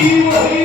He will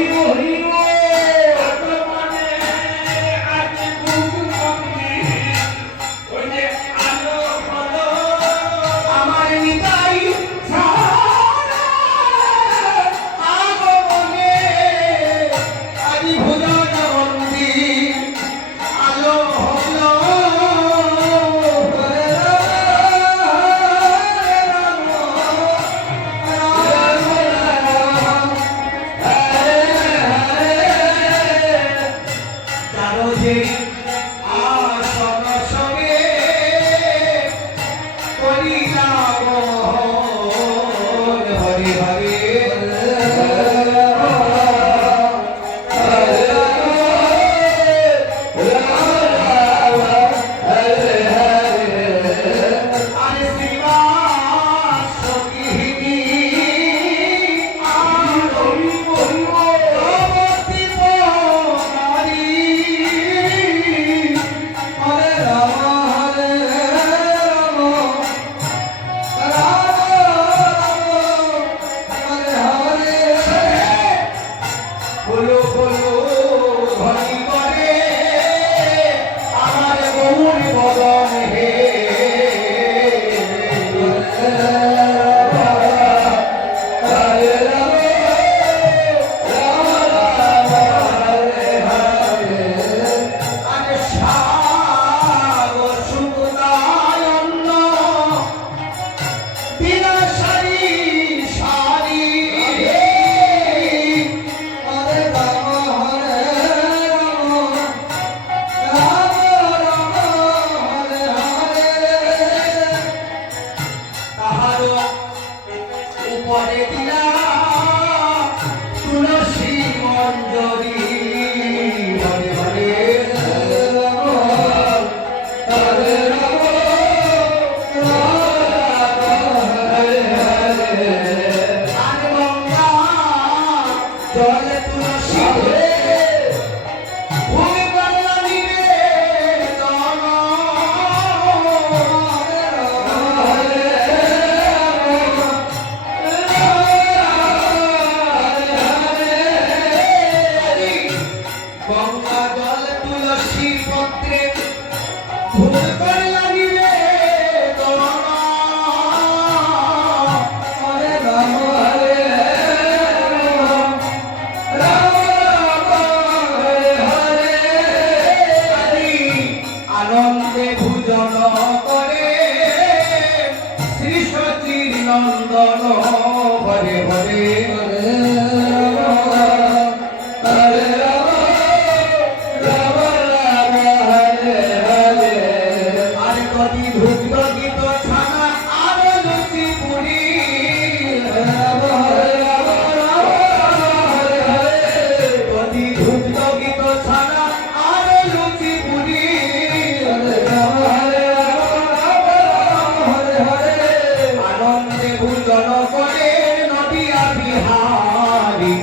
Bihari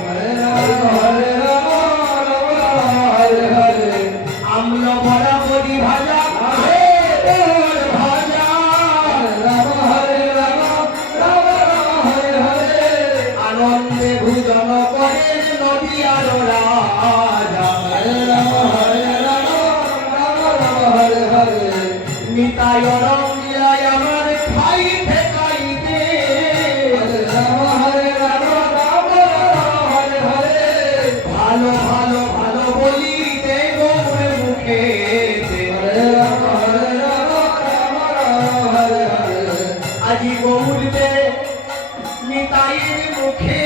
জাগিব উঠবে নিতাইয়ের মুখে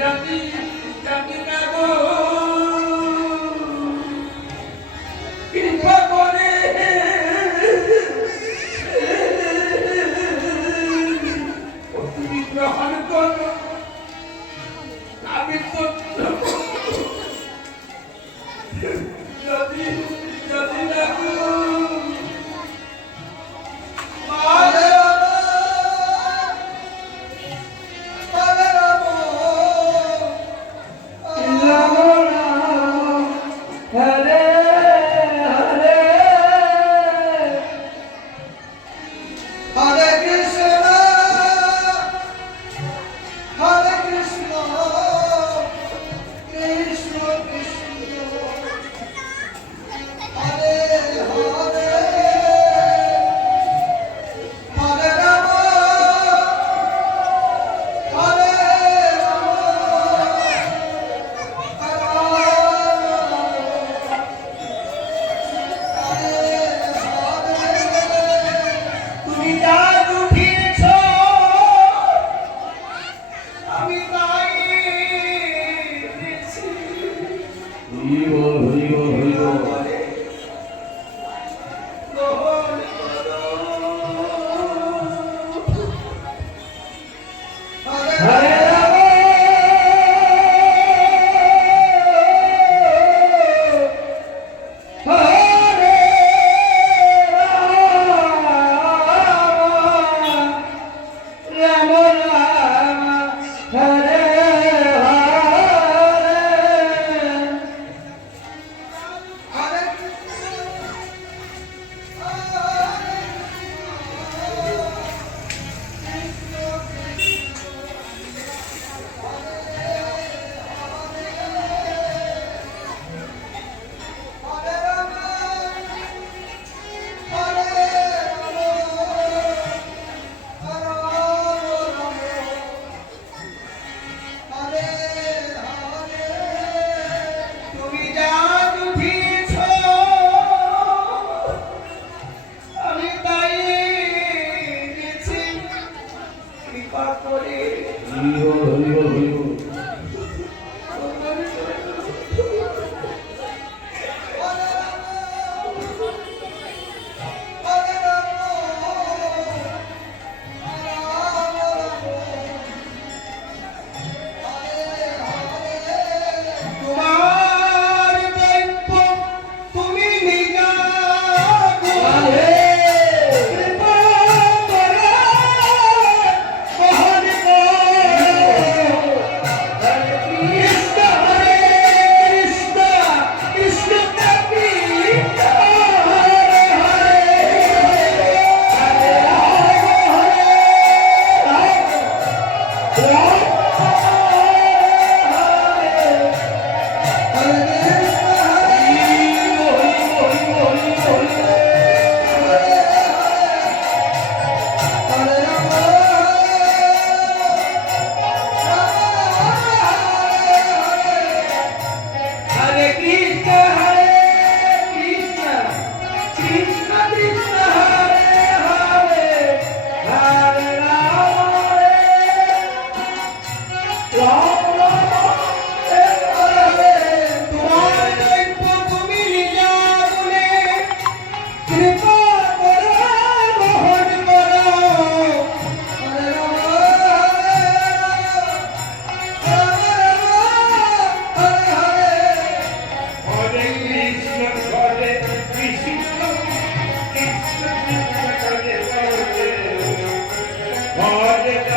de a ti.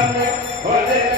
Hadi.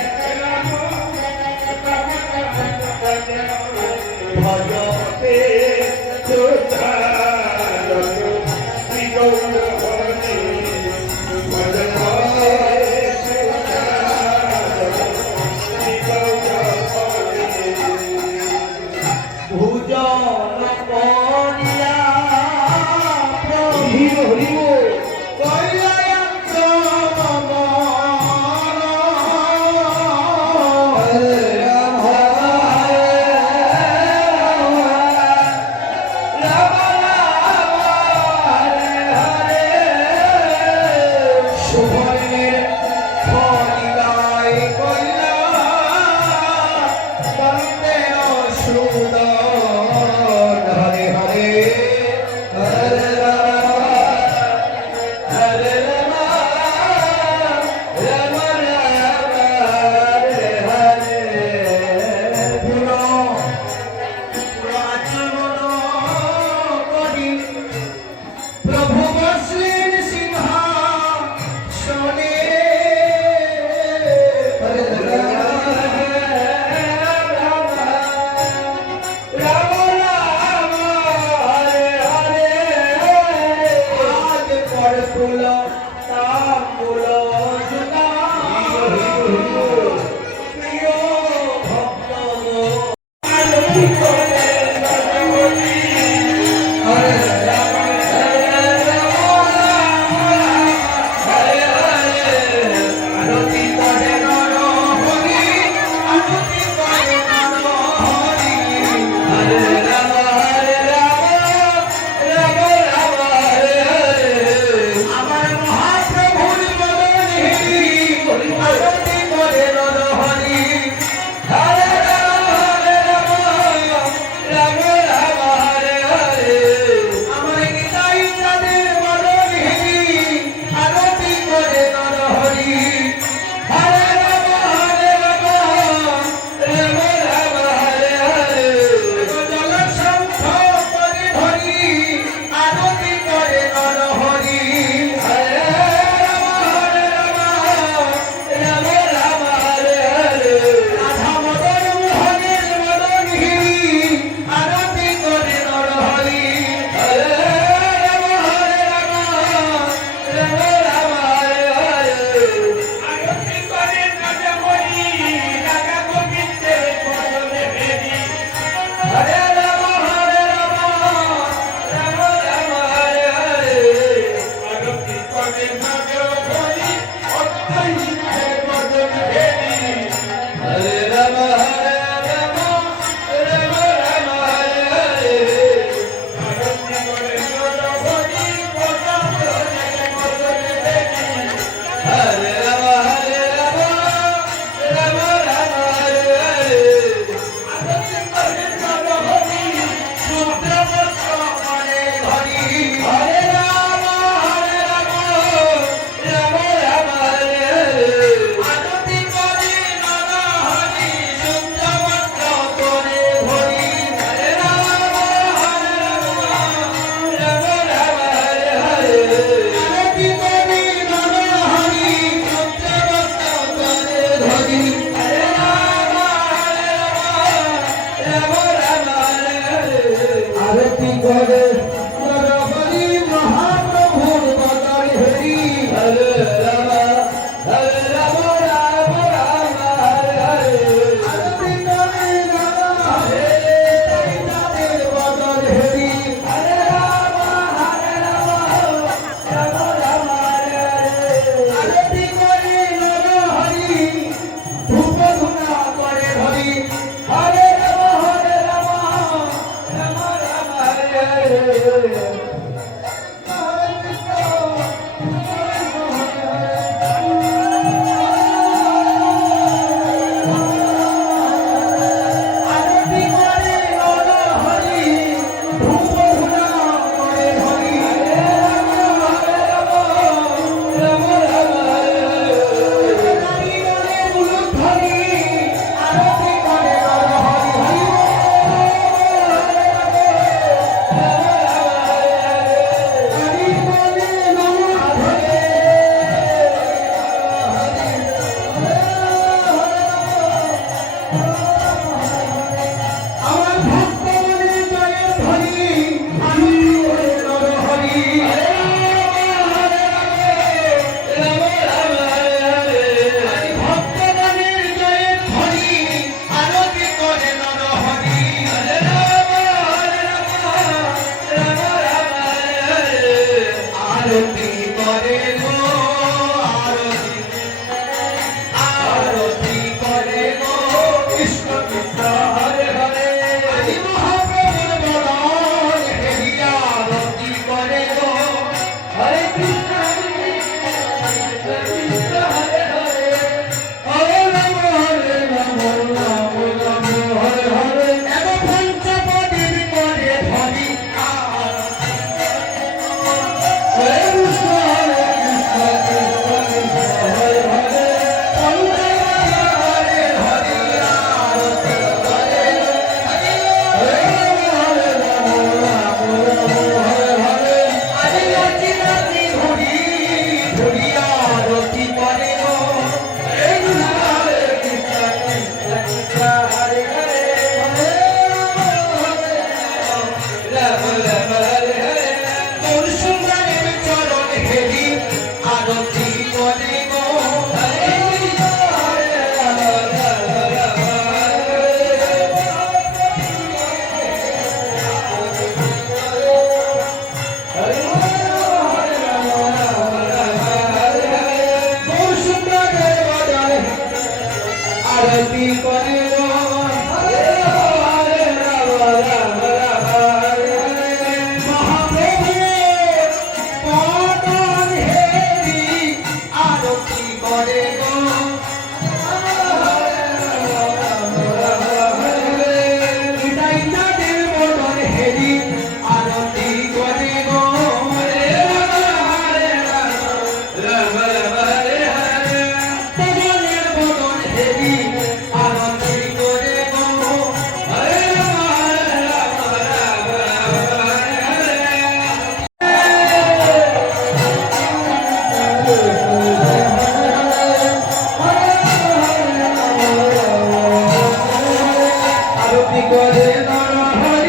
Because they're not afraid.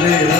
Hallelujah.